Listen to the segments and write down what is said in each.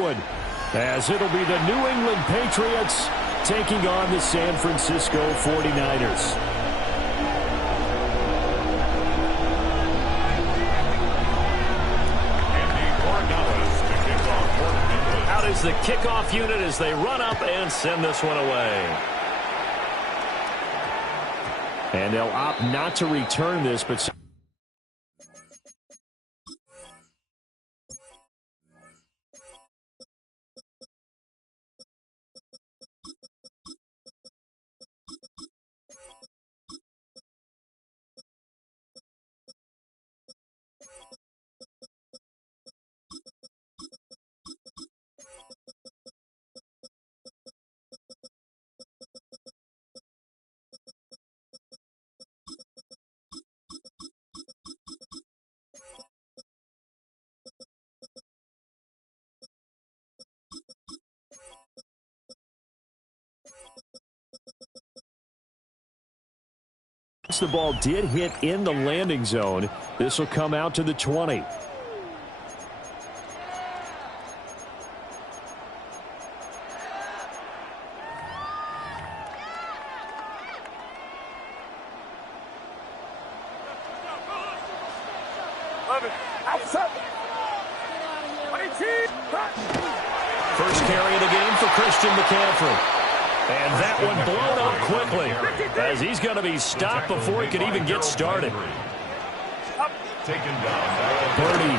one, as it'll be the New England Patriots taking on the San Francisco 49ers. Out is the kickoff unit as they run up and send this one away. And they'll opt not to return this, but... The ball did hit in the landing zone. This will come out to the 20. First carry of the game for Christian McCaffrey. And that one blown up quickly, as he's going to be stopped before he could even get started. Purdy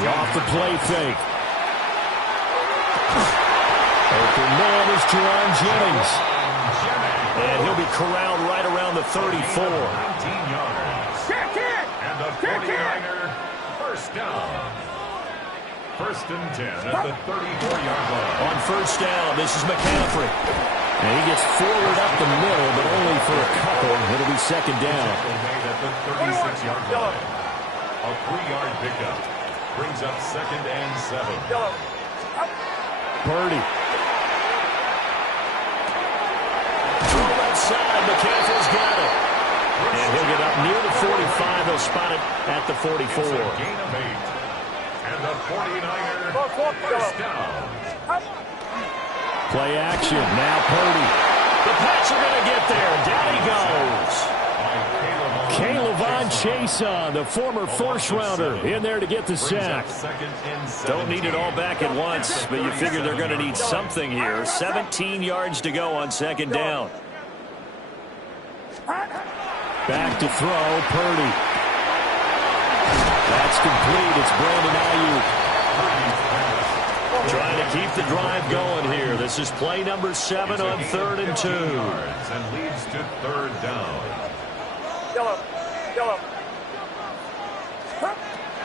off the play fake. Open man is Jerron Jennings. And he'll be corralled right around the 34. And the 49er first down. First and 10 at the 34-yard line. On first down, this is McCaffrey. And he gets forward up the middle, but only for a couple. It'll be second down. Made at the 36-yard line. A 3-yard pickup brings up second and 7. Purdy. Throw left side, McCaffrey's got it. And he'll get up near the 45. He'll spot it at the 44. Gain of 8. And the 49er first down. Play action. Now Purdy. The Pats are going to get there. Down he goes. K'Lavon Chaisson, the former first-rounder, in there to get the sack. Don't need it all back at once, but you figure they're going to need something here. 17 yards to go on second down. Back to throw, Purdy. That's complete. It's Brandon Ayuk. Trying to keep the drive going here. This is play number 7 on 3rd and 2. And leads to 3rd down.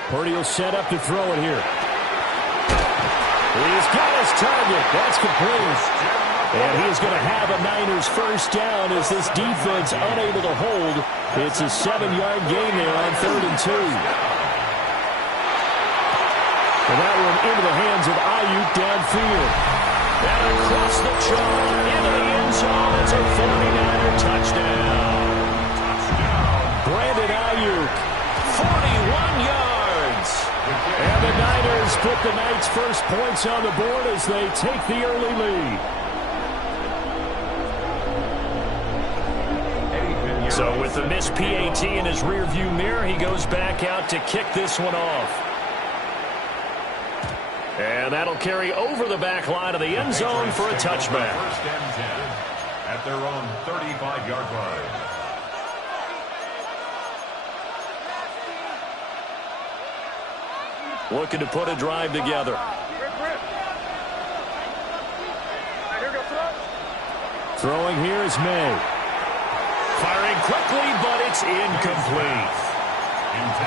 Purdy will set up to throw it here. He's got his target. That's complete. And he is going to have a Niners first down as this defense unable to hold. It's a 7-yard gain there on 3rd and 2. And that one into the hands of Ayuk downfield. And across the chalk into the end zone. It's a 49er touchdown. Brandon Ayuk, 41 yards. And the Niners put the Knights' first points on the board as they take the early lead. So with the missed PAT in his rearview mirror, he goes back out to kick this one off. And that'll carry over the back line of the end zone for a touchback. First and 10 at their own 35-yard line. Looking to put a drive together. Throwing here is May. Firing quickly, but it's incomplete.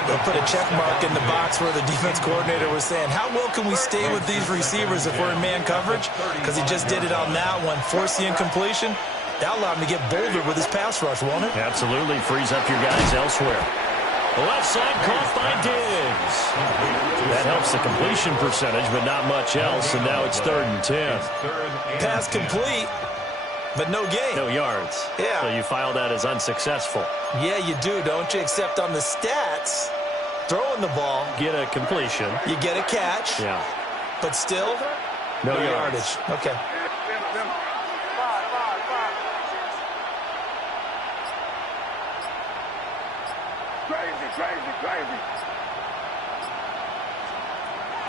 They'll put a check mark in the box where the defense coordinator was saying, how well can we stay with these receivers if we're in man coverage? Because he just did it on that one. Force the incompletion. That'll allow him to get bolder with his pass rush, won't it? Absolutely. Frees up your guys elsewhere. The left side caught by Diggs. That helps the completion percentage, but not much else. And now it's 3rd and 10. Pass complete, but no gain. No yards. Yeah. So you file that as unsuccessful. Yeah, you do, don't you? Except on the stats, throwing the ball. Get a completion. You get a catch. Yeah. But still, No yardage. Okay. Crazy.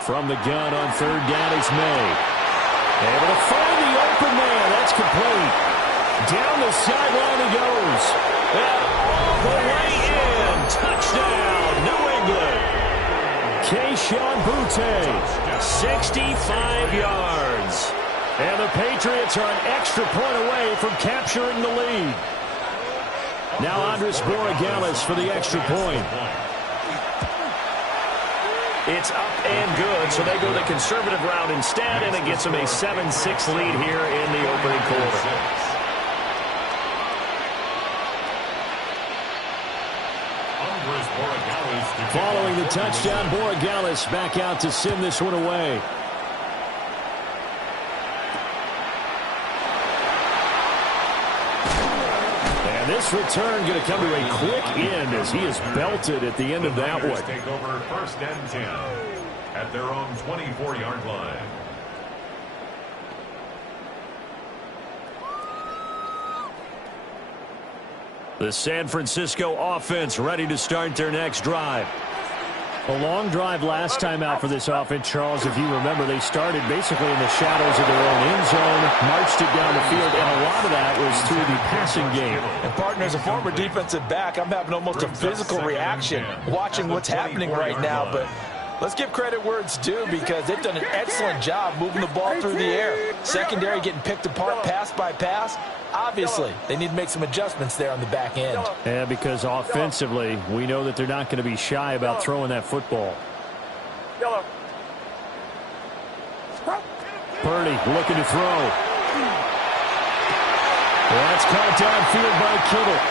From the gun on third down is May. Able to find the open man. That's complete. Down the sideline he goes. And all the way in. Touchdown, New England. Keyshawn Butte, 65 yards. And the Patriots are an extra point away from capturing the lead. Now Andres Borregales for the extra point. It's up and good, so they go the conservative route instead, and it gets them a 7-6 lead here in the opening quarter. Following the touchdown, Borregales back out to send this one away. And this return going to come to a quick end as he is belted at the end of that one. Take over 1st and 10 at their own 24-yard line. The San Francisco offense ready to start their next drive. A long drive last time out for this offense, Charles. If you remember, they started basically in the shadows of their own end zone, marched it down the field, and a lot of that was through the passing game. And, partner, as a former defensive back, I'm having almost a physical reaction watching what's happening right now. But let's give credit where it's due because they've done an excellent job moving the ball through the air. Secondary getting picked apart pass by pass. Obviously, they need to make some adjustments there on the back end. Yeah, because offensively, we know that they're not going to be shy about throwing that football. Purdy looking to throw. That's caught downfield by Kittle.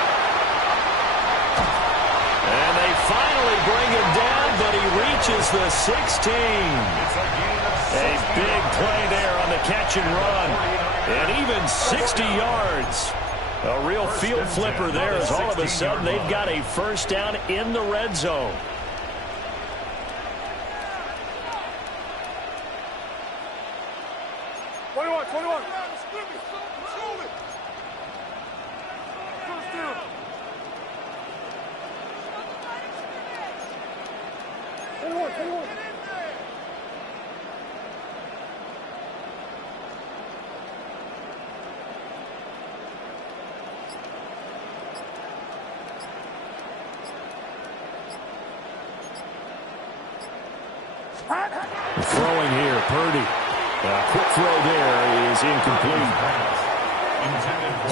And they finally bring him down, but he reaches the 16. A big play there on the catch and run. And even 60 yards. A real field flipper there as all of a sudden they've got a first down in the red zone. Throwing here, Purdy. Quick throw there is incomplete.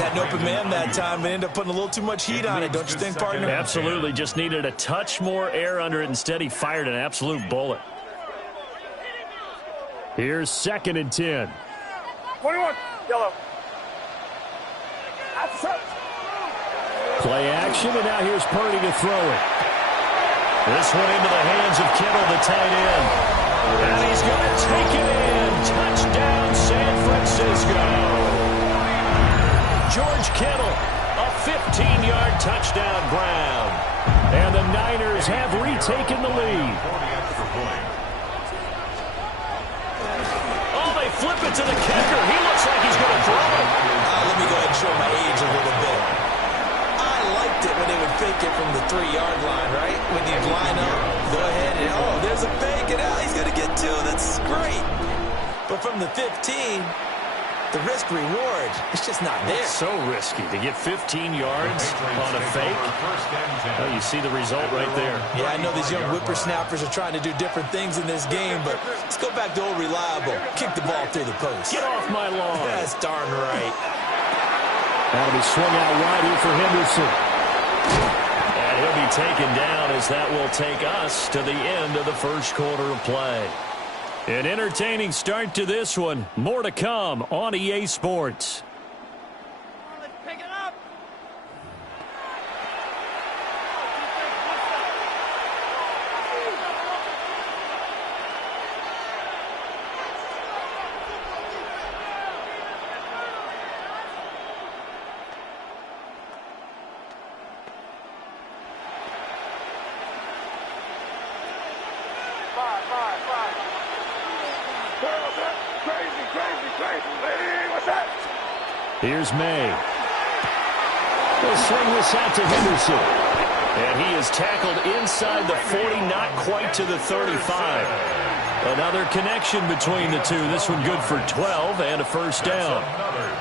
Had an open man that time and ended up putting a little too much heat on it, don't you think, partner? Absolutely. Just needed a touch more air under it. Instead, he fired an absolute bullet. Here's 2nd and 10. 21, yellow. Play action, and now here's Purdy to throw it. This one into the hands of Kittle, the tight end. And he's going to take it in. Touchdown, San Francisco. George Kittle, a 15-yard touchdown ground. And the Niners have retaken the lead. Oh, they flip it to the kicker. He looks like he's going to throw it. Let me go ahead and show my age a little bit. I liked it when they would fake it from the 3-yard line, right? When you line up, go ahead and, oh, there's a fake, and he's going to get 2. That's great. But from the 15, the risk-reward, it's just not there. It's so risky to get 15 yards on a fake. Oh, you see the result right there. Yeah, I know these young whippersnappers are trying to do different things in this game, but let's go back to old reliable. Kick the ball through the post. Get off my lawn. That's darn right. That'll be swung out wide here for Henderson. And he'll be taken down as that will take us to the end of the first quarter of play. An entertaining start to this one. More to come on EA Sports. Let's pick it up. Five. Crazy. Here's May. They'll swing this out to Henderson. And he is tackled inside the 40, not quite to the 35. Another connection between the two. This one good for 12 and a first down.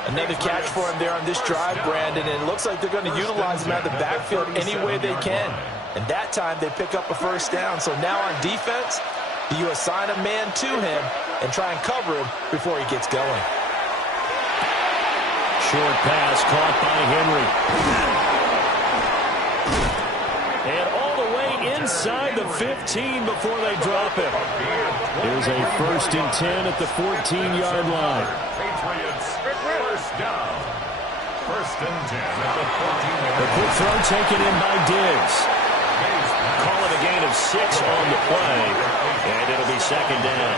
Another catch for him there on this drive, Brandon, and it looks like they're going to utilize him out of the backfield any way they can. And that time they pick up a first down. So now on defense, you assign a man to him and try and cover him before he gets going. Short pass caught by Henry. And all the way inside the 15 before they drop him. Here's a 1st and 10 at the 14-yard line. Patriots, first down. 1st and 10 at the 14-yard line. The quick throw taken in by Diggs. Call it a gain of 6 on the play, and it'll be 2nd down.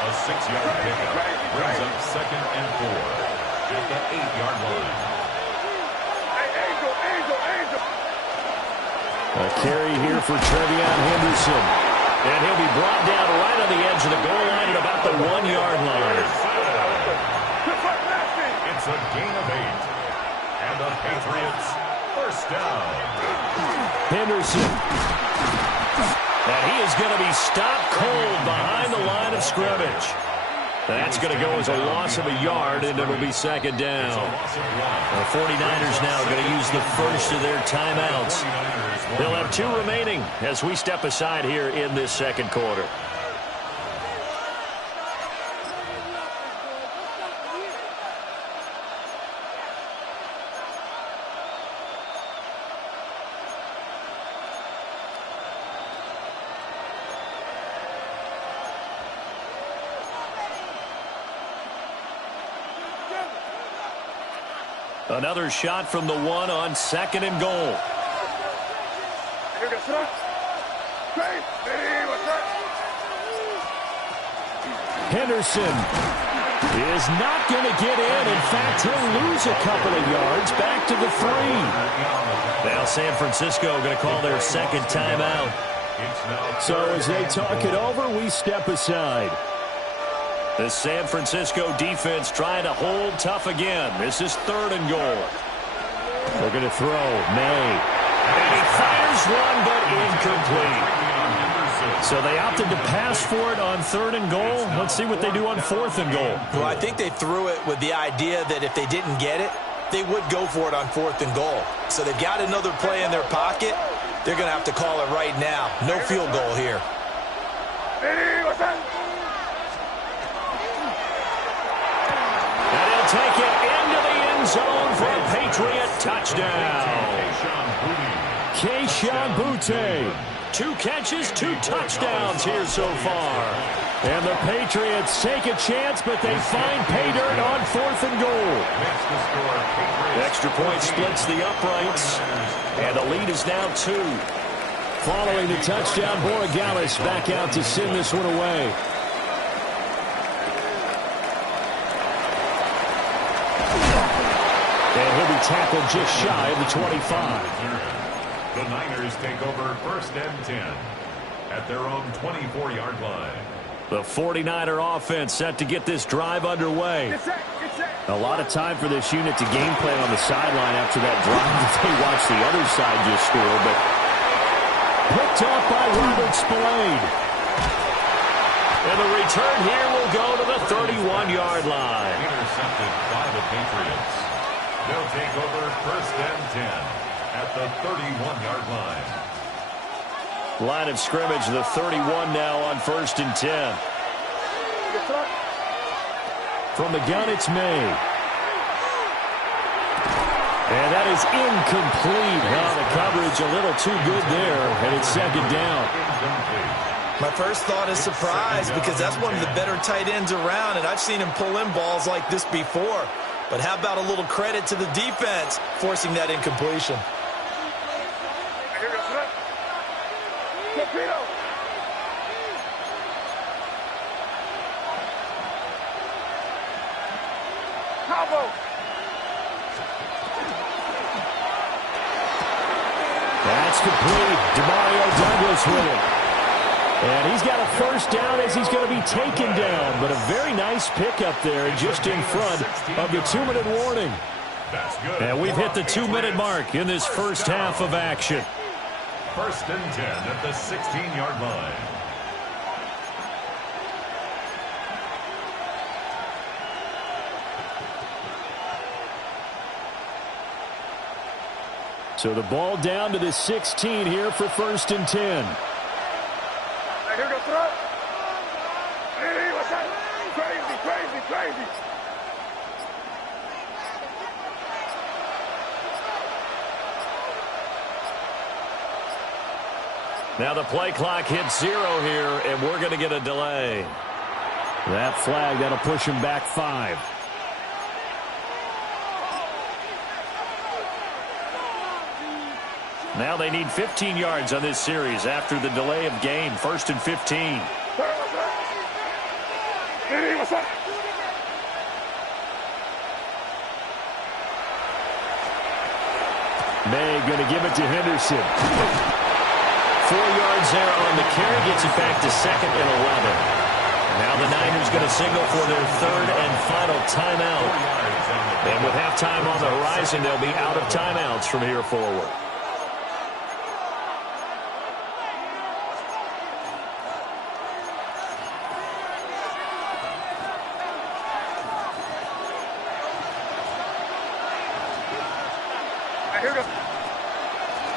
A 6-yard pickup brings up 2nd and 4 at the 8-yard line. A carry here for Trevion Henderson. And he'll be brought down right on the edge of the goal line at about the 1-yard line. It's a gain of 8. And the Patriots, first down. Henderson. And he is going to be stopped cold behind the line of scrimmage. That's going to go as a loss of a yard, and it'll be 2nd down. The 49ers now going to use the first of their timeouts. They'll have 2 remaining as we step aside here in this 2nd quarter. Another shot from the 1 on 2nd and goal. Henderson is not going to get in. In fact, he'll lose a couple of yards back to the 3. Now San Francisco going to call their 2nd timeout. So as they talk it over, we step aside. The San Francisco defense trying to hold tough again. This is 3rd and goal. They're going to throw. May. And he fires one, but incomplete. So they opted to pass for it on 3rd and goal. Let's see what they do on 4th and goal. Well, I think they threw it with the idea that if they didn't get it, they would go for it on 4th and goal. So they've got another play in their pocket. They're going to have to call it right now. No field goal here. And he'll take it into the end zone for a Patriot touchdown. Keyshawn Boutte. 2 catches, 2 touchdowns here so far. And the Patriots take a chance, but they find pay dirt on 4th and goal. Extra point splits the uprights, and the lead is now 2. Following the touchdown, Borregales back out to send this one away. And he'll be tackled just shy of the 25. The Niners take over 1st and 10 at their own 24-yard line. The 49er offense set to get this drive underway. A lot of time for this unit to game plan on the sideline after that drive that they watched the other side just score, but picked off by Robert Spillane. And the return here will go to the 31-yard line. Intercepted by the Patriots. They'll take over 1st and 10 at the 31-yard line. Line of scrimmage, the 31 now on 1st and 10. From the gun, it's May. And that is incomplete. Now the coverage a little too good there, and it's 2nd down. My first thought is surprise because that's one of the better tight ends around, and I've seen him pull in balls like this before. But how about a little credit to the defense forcing that incompletion? That's complete. Demario Douglas with it. And he's got a first down as he's going to be taken down. But a very nice pickup there just in front of the 2-minute warning. And we've hit the 2-minute mark in this first half of action. 1st and 10 at the 16-yard line. So the ball down to the 16 here for 1st and 10. Here goes throw. Hey, what's that? Crazy. Now the play clock hits 0 here, and we're going to get a delay. That flag, that'll push him back 5. Now they need 15 yards on this series after the delay of game. 1st and 15. Hey, what's that? May going to give it to Henderson. 4 yards there on the carry, gets it back to 2nd and 11. Now the Niners going to signal for their 3rd and final timeout. And with halftime on the horizon, they'll be out of timeouts from here forward.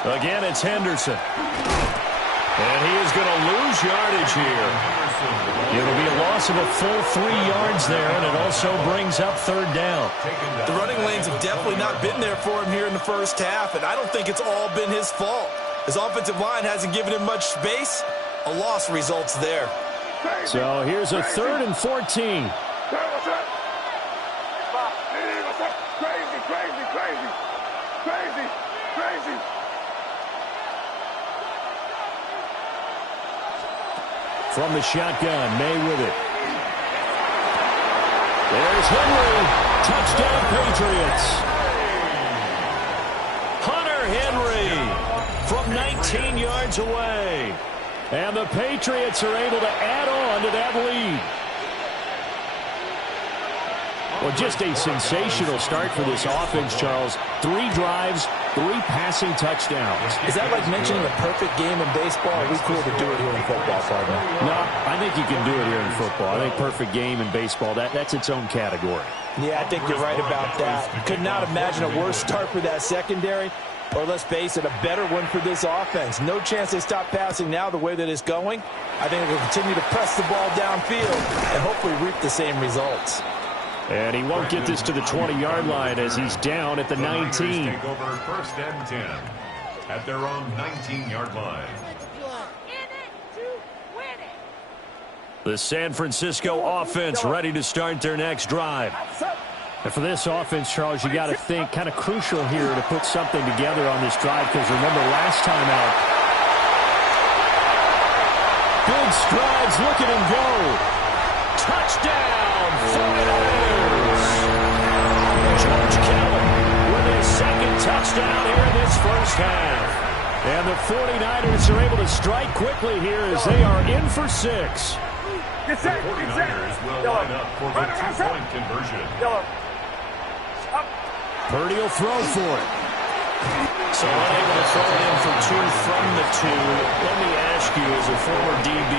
Again, it's Henderson. And he is going to lose yardage here. It'll be a loss of a full 3 yards there, and it also brings up 3rd down. The running lanes have definitely not been there for him here in the first half, and I don't think it's all been his fault. His offensive line hasn't given him much space. A loss results there. So here's a 3rd and 14. Crazy. From the shotgun, May with it. There's Henry. Touchdown, Patriots. Hunter Henry from 19 yards away. And the Patriots are able to add on to that lead. Well, just a sensational start for this offense, Charles. 3 drives, 3 passing touchdowns. Is that like mentioning a perfect game in baseball? Are we cool to do it here in football, partner? No, I think you can do it here in football. I think perfect game in baseball, that's its own category. Yeah, I think you're right about that. Could not imagine a worse start for that secondary, or let's face it, a better one for this offense. No chance they stop passing now the way that it's going. I think they'll continue to press the ball downfield and hopefully reap the same results. And he won't get this to the 20-yard line as he's down at the 19. Take over 1st and 10 at their own 19-yard line. The San Francisco offense ready to start their next drive. And for this offense, Charles, you got to think kind of crucial here to put something together on this drive, because remember last time out, big strides, look at him go. Touchdown, 49ers. George Kittle with his 2nd touchdown here in this first half. And the 49ers are able to strike quickly here as they are in for 6. The 49ers will line up for the 2-point conversion. Purdy will throw for it. So unable to throw it in for 2 from the 2. Let me ask you, as a former DB,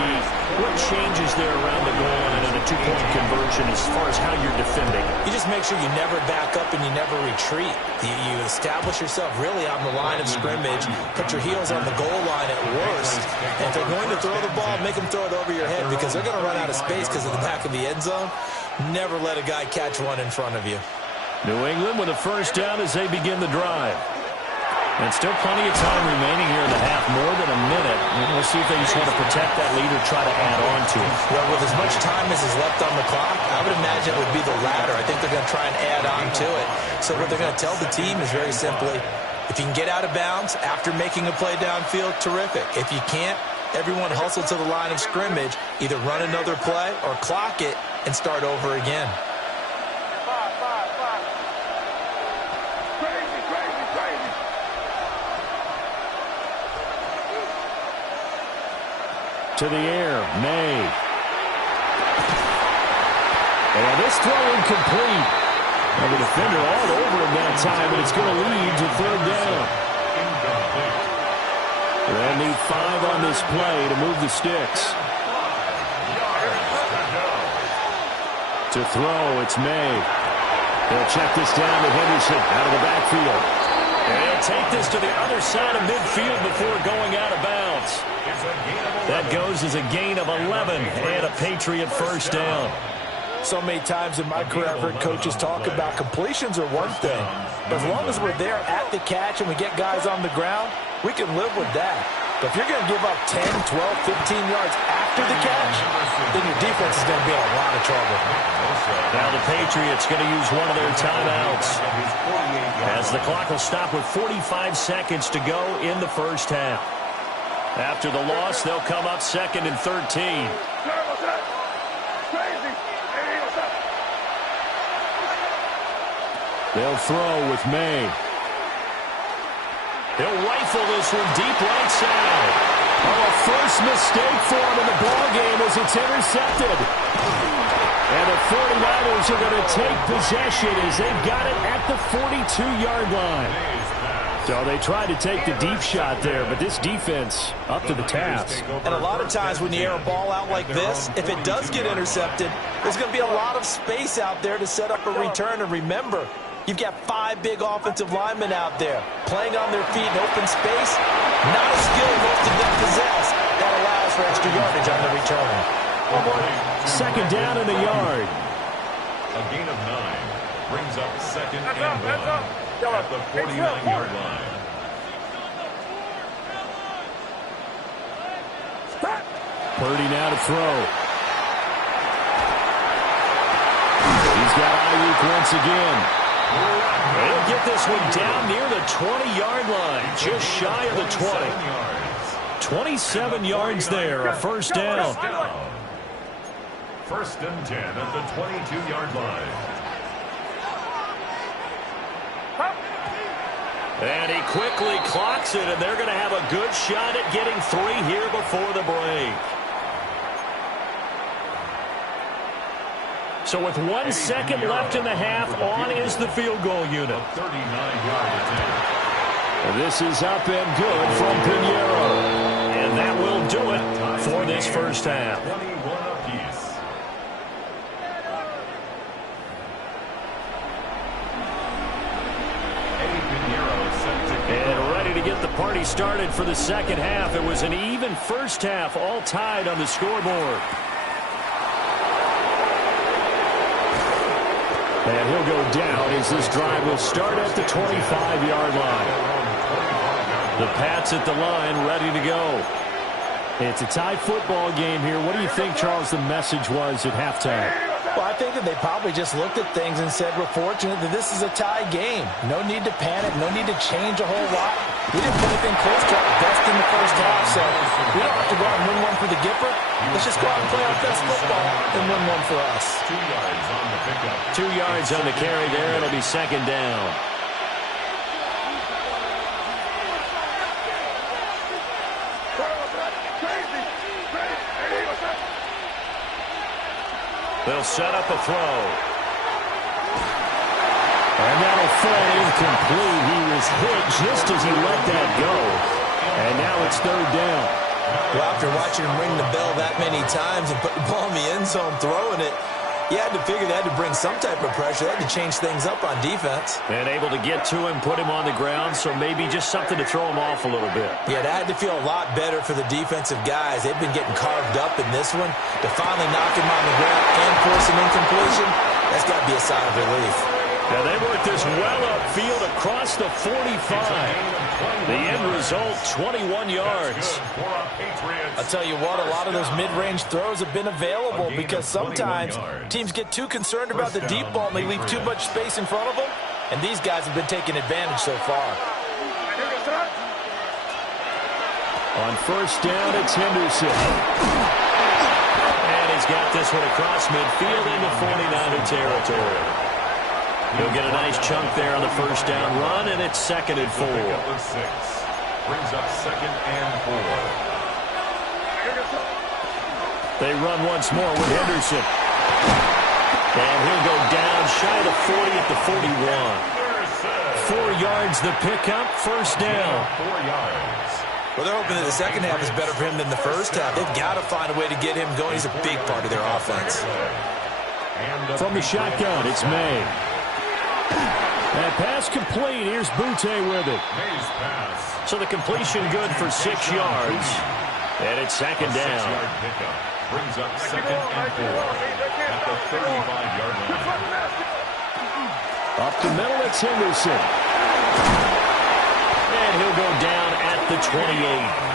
what changes there around the goal line in a 2-point conversion as far as how you're defending? You just make sure you never back up and you never retreat. You establish yourself really on the line of scrimmage, put your heels on the goal line at worst, and if they're going to throw the ball, make them throw it over your head, because they're going to run out of space because of the back of the end zone. Never let a guy catch one in front of you. New England with a first down as they begin the drive. And still plenty of time remaining here in the half, more than a minute. And we'll see if they just want to protect that lead or try to add on to it. Well, with as much time as is left on the clock, I would imagine it would be the latter. I think they're going to try and add on to it. So what they're going to tell the team is very simply, if you can get out of bounds after making a play downfield, terrific. If you can't, everyone hustle to the line of scrimmage, either run another play or clock it and start over again. To the air, May. And this throw incomplete. And the defender all over him that time, but it's going to lead to third down. They need 5 on this play to move the sticks. To throw, it's May. They'll check this down to Henderson out of the backfield. And he'll take this to the other side of midfield before going out of bounds. That goes as a gain of 11 and a Patriot first down. So many times in my career, I've heard coaches talk about completions are one thing. But as long as we're there at the catch and we get guys on the ground, we can live with that. But if you're going to give up 10, 12, 15 yards after the catch, then your defense is going to be in a lot of trouble. Now the Patriots going to use one of their timeouts, as the clock will stop with 45 seconds to go in the first half. After the loss, they'll come up 2nd and 13. They'll throw with May. He'll rifle this one deep right side. Oh, a first mistake for him in the ballgame as it's intercepted. And the 49ers are going to take possession as they've got it at the 42-yard line. So they tried to take the deep shot there, but this defense up to the task. And a lot of times when you air a ball out like this, if it does get intercepted, there's going to be a lot of space out there to set up a return. And remember, you've got 5 big offensive linemen out there playing on their feet in open space. Not a skill most of them possess that allows for extra yardage on the return. Second down in the yard. A gain of 9 brings up 2nd and 1 at the 49-yard line. Purdy now to throw. He's got Ayuk once again. He'll get this one down near the 20-yard line, just shy of the 20. 27 yards there, a first down. 1st and 10 at the 22-yard line. And he quickly clocks it, and they're going to have a good shot at getting 3 here before the break. So with 1 second left in the half, on is the field goal unit. 39-yard attempt. This is up and good from Pinheiro. And that will do it for this first half. 21 apiece. And ready to get the party started for the second half. It was an even first half, all tied on the scoreboard. And he'll go down as this drive will start at the 25-yard line. The Pats at the line, ready to go. It's a tie football game here. What do you think, Charles, the message was at halftime? Well, I think that they probably just looked at things and said, we're fortunate that this is a tie game. No need to panic. No need to change a whole lot. We didn't put anything close to our best in the first half, so we don't have to go out and win one for the Gipper. Let's just go out and play our best football and win one for us. 2 yards on the pickup. 2 yards on the carry there. It'll be second down. They'll set up a throw. And that'll fall incomplete. He was hit just as he let that go. And now it's third down. Well, after watching him ring the bell that many times and put the ball in the end zone throwing it, you had to figure they had to bring some type of pressure. They had to change things up on defense. And able to get to him, put him on the ground, so maybe just something to throw him off a little bit. Yeah, that had to feel a lot better for the defensive guys. They've been getting carved up in this one. To finally knock him on the ground and force an incompletion, that's got to be a sign of relief. Now they worked this well upfield across the 45. The end result, 21 yards. I'll tell you what, a lot of those mid-range throws have been available because sometimes teams get too concerned about the deep ball and they leave too much space in front of them, and these guys have been taking advantage so far. On first down, it's Henderson. And he's got this one across midfield into 49er territory. He'll get a nice chunk there on the first down run, and it's 2nd and 4. Brings up 2nd and 4. They run once more with Henderson. And he'll go down shy of the 40 at the 41. 4 yards the pickup, first down. 4 yards. Well, they're hoping that the second half is better for him than the first half. They've got to find a way to get him going. He's a big part of their offense. From the shotgun, it's May. That pass complete. Here's Butte with it. May's pass. So the completion good for 6 yards. And it's second down. 6-yard pickup brings up 2nd and 4 at the 35-yard line. Up the middle, it's Henderson. And he'll go down at the 28.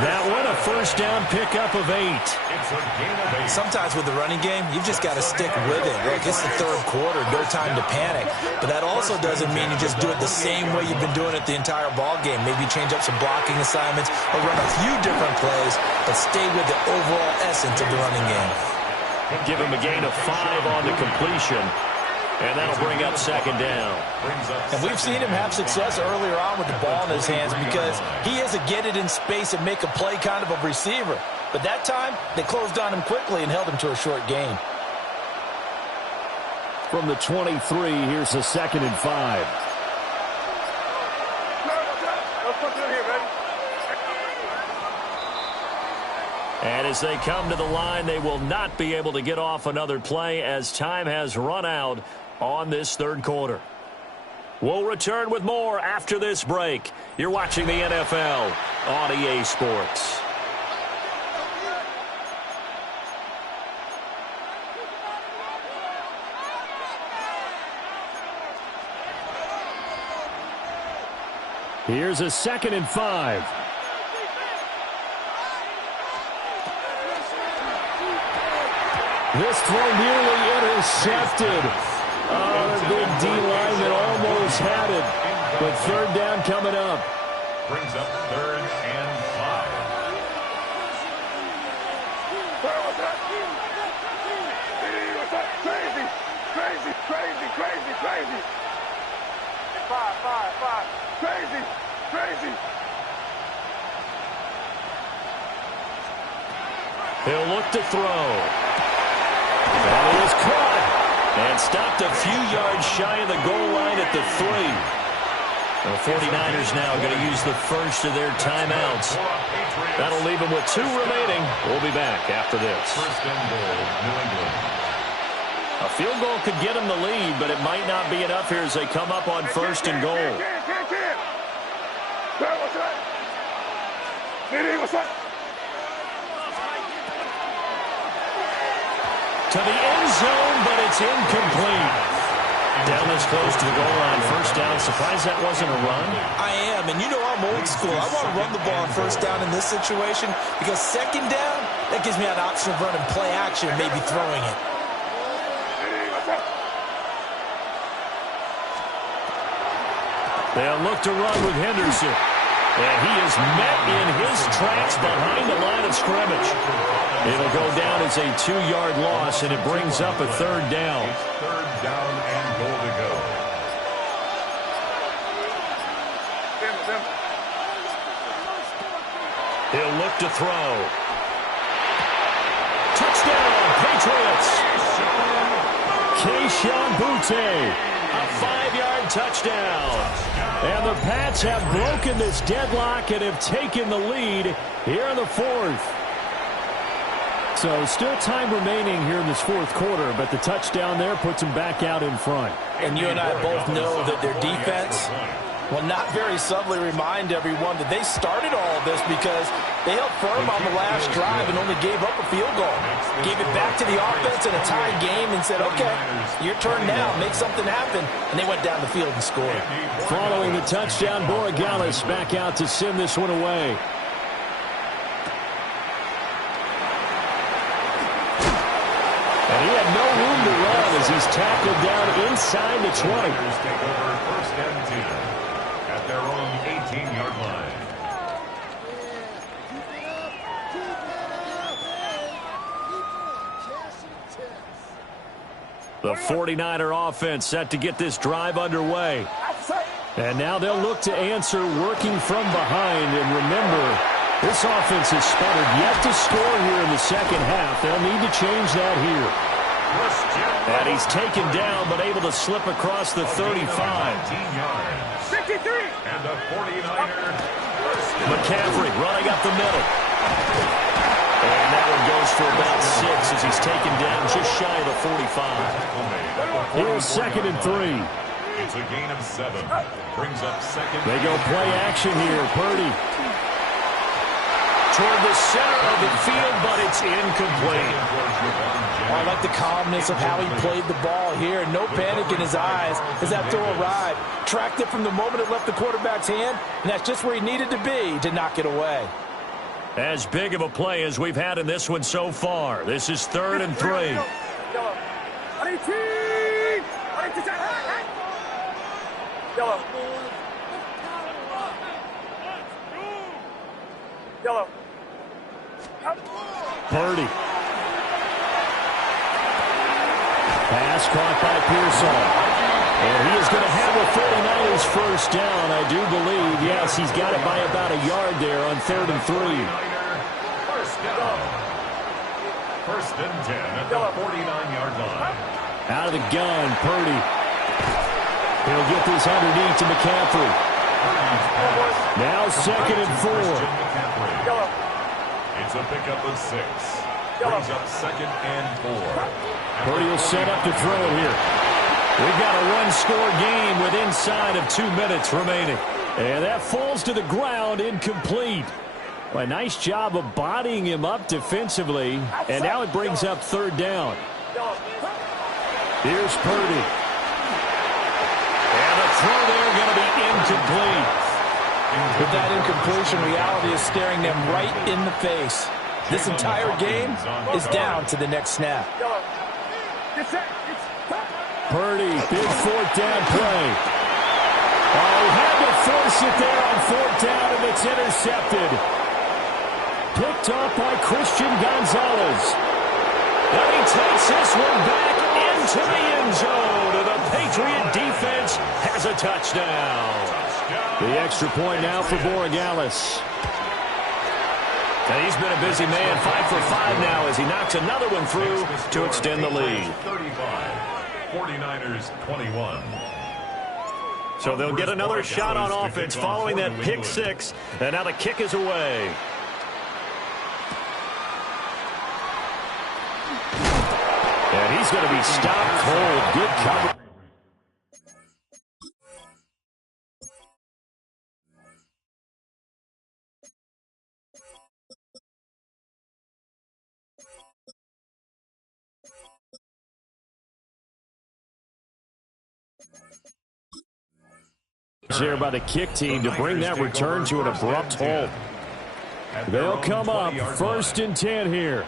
That one, a first down pickup of 8. It's a gain of 8. Sometimes with the running game, you've just got to stick with it. Look, it's the third quarter, no time to panic. But that also doesn't mean you just do it the same way you've been doing it the entire ball game. Maybe change up some blocking assignments or run a few different plays, but stay with the overall essence of the running game. Give him a gain of 5 on the completion. And that'll bring up second down. And we've seen him have success earlier on with the ball in his hands because he is a get it in space and make a play kind of a receiver. But that time, they closed on him quickly and held him to a short gain. From the 23, here's a 2nd and 5. And as they come to the line, they will not be able to get off another play as time has run out on this third quarter. We'll return with more after this break. You're watching the NFL on EA Sports. Here's a 2nd and 5. This throw nearly intercepted. Big D-line that almost had it. But third down coming up. Brings up 3rd and 5. Crazy, crazy, crazy, crazy, crazy. 5. Crazy, crazy. He'll look to throw. And it is caught. And stopped a few yards shy of the goal line at the 3. The 49ers now going to use the first of their timeouts. That'll leave them with 2 remaining. We'll be back after this. First and goal, New England. A field goal could get them the lead, but it might not be enough here as they come up on first and goal. To the end zone, but it's incomplete. Down this close to the goal line, first down. Surprised that wasn't a run? I am, and you know I'm old school. I want to run the ball on first down in this situation because second down, that gives me an option of running play action, maybe throwing it. They'll look to run with Henderson. And he is met in his tracks behind the line of scrimmage. It'll go down as a 2-yard loss, and it brings up a third down. It's 3rd down and goal to go. He'll look to throw. Touchdown, Patriots. Keyshawn Butte, a 5-yard touchdown. And the Pats have broken this deadlock and have taken the lead here in the 4th. So still time remaining here in this 4th quarter, but the touchdown there puts them back out in front. And you and I both know that their defense will not very subtly remind everyone that they started all of this because they held firm on the last drive and only gave up a field goal. Gave it back to the offense in a tie game and said, okay, your turn now, make something happen. And they went down the field and scored. Following the touchdown, Borregales back out to send this one away. And he had no room to run as he's tackled down inside the 20. Take over 1st and 10 at their own 18-yard line. The 49er offense set to get this drive underway. And now they'll look to answer working from behind. And remember, This offense has sputtered yet to score here in the second half. They'll need to change that here. And he's taken down, but able to slip across the 35. 53. And the 49er. McCaffrey running up the middle. And that one goes for about 6 as he's taken down just shy of the 45. Here's 2nd and 3. It's a gain of 7. Brings up 2nd. They go play action here. Purdy. Toward the center of the field, but it's incomplete. I like the calmness of how he played the ball here. No panic in his eyes as that throw arrived. Tracked it from the moment it left the quarterback's hand, and that's just where he needed to be to knock it away. As big of a play as we've had in this one so far. This is 3rd and 3. Yellow. Purdy. Pass caught by Pearsall. And he is going to have the 49ers first down, I do believe. Yes, he's got it by about a yard there on 3rd and 3. First down. 1st and 10 at the 49-yard line. Out of the gun, Purdy. He'll get this underneath to McCaffrey. Now 2nd and 4. It's a pickup of 6. Brings up 2nd and 4. Purdy will set up to throw it here. We've got a one-score game with inside of 2 minutes remaining. And that falls to the ground incomplete. A nice job of bodying him up defensively. And now it brings up 3rd down. Here's Purdy. And the throw there going to be incomplete. With that incompletion, reality is staring them right in the face. This entire game is down to the next snap. Purdy, big 4th down play. Oh, he had to force it there on 4th down, and it's intercepted. Picked off by Christian Gonzalez. And he takes this one back into the end zone, and the Patriot defense has a touchdown. The extra point now for Borregales. And he's been a busy man, 5 for 5 now as he knocks another one through to extend the lead. 35, 49ers 21. So they'll get another shot on offense following that pick 6, and now the kick is away. And he's going to be stopped cold. Good cover. There by the kick team to bring that return to an abrupt halt. They'll come up 1st and 10 here.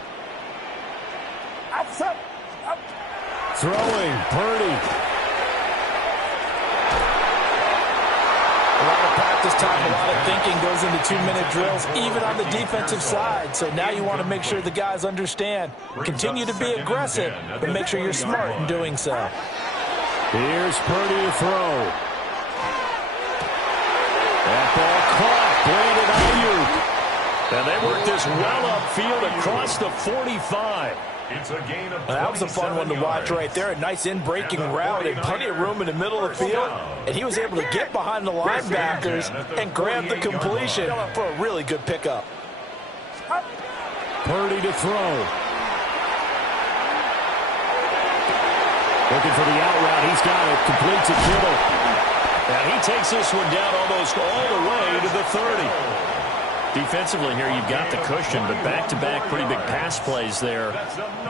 Throwing, Purdy. A lot of practice time, a lot of thinking goes into 2-minute drills, even on the defensive side. So now you want to make sure the guys understand. Continue to be aggressive, but make sure you're smart in doing so. Here's Purdy to throw. That ball caught. Brandon Ayuk. And they work this well upfield across the 45. It's a gain of that was a fun one to watch right there. A nice in-breaking route and plenty of room in the middle of the field. And he was able to get behind the linebackers and grab the completion for a really good pickup. Purdy to throw. Looking for the out route. He's got it. Complete to Kittle. And he takes this one down almost all the way to the 30. Defensively here, you've got the cushion, but back-to-back pretty big pass plays there.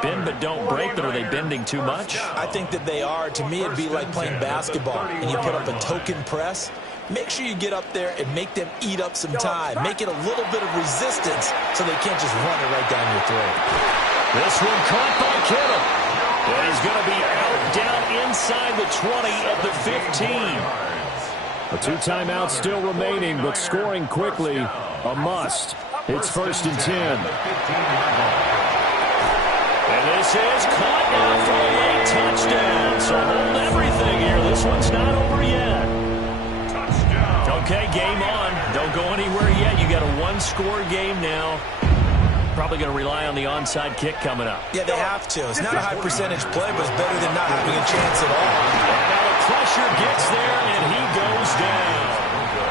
Bend but don't break, but are they bending too much? I think that they are. To me, it'd be like playing basketball, and you put up a token press. Make sure you get up there and make them eat up some time. Make it a little bit of resistance so they can't just run it right down your throat. This one caught by Kittle. And he's going to be out down inside the 20 at the 15. A 2 timeouts still remaining, but scoring quickly, a must. It's 1st and 10. And this is caught now for a late touchdown. So hold everything here. This one's not over yet. Touchdown. They'll Okay, game on. Don't go anywhere yet. You got a one-score game now. Probably going to rely on the onside kick coming up. Yeah, they have to. It's not a high percentage play, but it's better than not having a chance at all. And now the pressure gets there, and he goes down.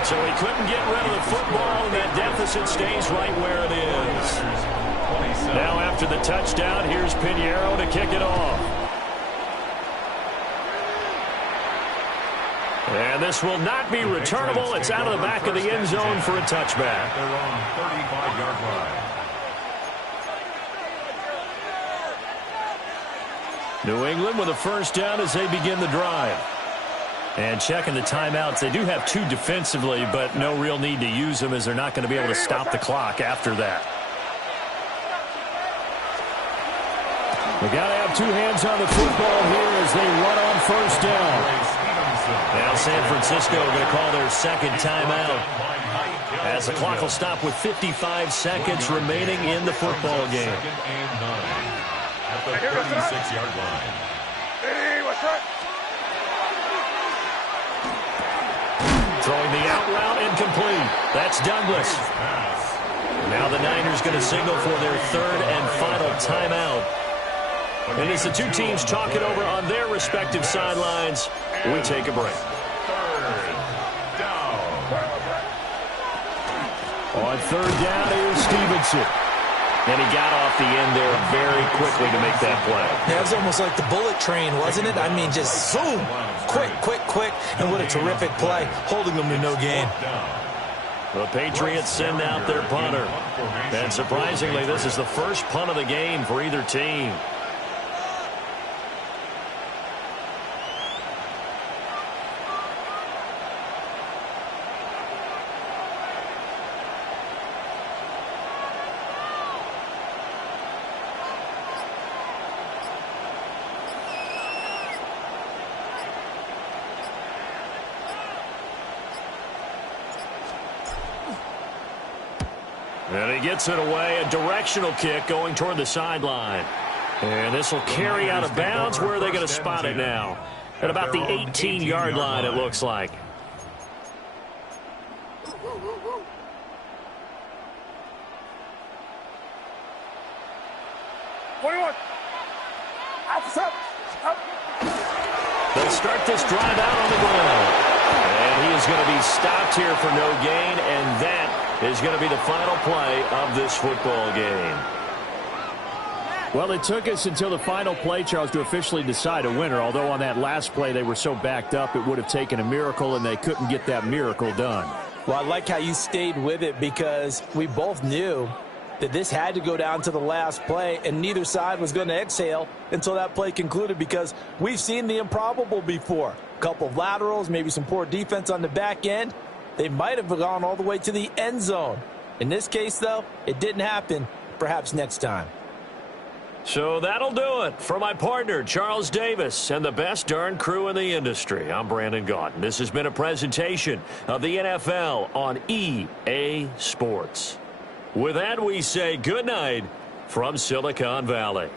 So he couldn't get rid of the football, and that deficit stays right where it is. Now after the touchdown, here's Pinheiro to kick it off. And this will not be returnable. It's out of the back of the end zone for a touchback. They're on 35-yard line. New England with a first down as they begin the drive. And checking the timeouts, they do have two defensively, but no real need to use them as they're not going to be able to stop the clock after that. They got to have two hands on the football here as they run on first down. Now San Francisco going to call their second timeout as the clock will stop with 55 seconds remaining in the football game. At the 36-yard line. Throwing the out route incomplete. That's Douglas. Now the Niners going to signal for their third and final timeout. And as the two teams talk it over on their respective sidelines, we take a break. On third down, here's Stevenson. And he got off the end there very quickly to make that play. Yeah, it was almost like the bullet train, wasn't it? I mean, just zoom. Quick, quick, quick. And what a terrific play, holding them to no gain. The Patriots send out their punter. And surprisingly, this is the first punt of the game for either team. And he gets it away, a directional kick going toward the sideline. And this will carry out of bounds. Where are they going to spot it now? At about the 18-yard line, it looks like. They'll start this drive out on the ground. And he is going to be stopped here for no gain, and that is going to be the final play of this football game. Well, it took us until the final play, Charles, to officially decide a winner, although on that last play they were so backed up it would have taken a miracle, and they couldn't get that miracle done. Well, I like how you stayed with it because we both knew that this had to go down to the last play, and neither side was going to exhale until that play concluded because we've seen the improbable before. A couple of laterals, maybe some poor defense on the back end. They might have gone all the way to the end zone. In this case, though, it didn't happen. Perhaps next time. So that'll do it for my partner, Charles Davis, and the best darn crew in the industry. I'm Brandon Gaudin. This has been a presentation of the NFL on EA Sports. With that, we say good night from Silicon Valley.